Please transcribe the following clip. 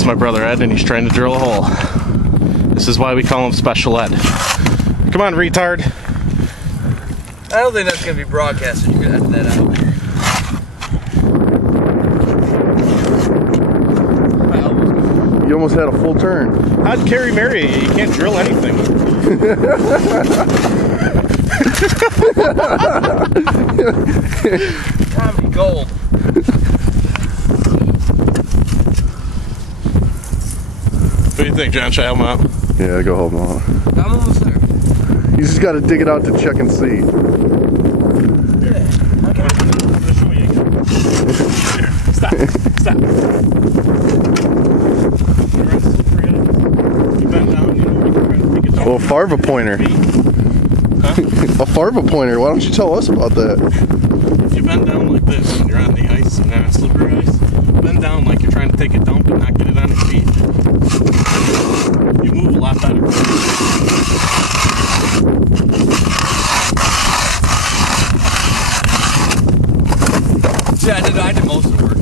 That's my brother Ed, and he's trying to drill a hole. This is why we call him Special Ed. Come on, retard. I don't think that's going to be broadcasted. You're going to edit that out. You almost had a full turn. How'd Carrie marry you? You can't drill anything. Comedy gold. What do you think, John? Should I help him out? Yeah, go help him out. I'm almost there. You just got to dig it out to check and see. Yeah. Okay. Stop. Stop. Well, a Farva pointer. Huh? A Farva pointer. Why don't you tell us about that? If you bend down like this when you're on the ice and on slippery ice, bend down like you're trying to take a dump and not get it on your feet. You move a lot better. Yeah, I did most of the work.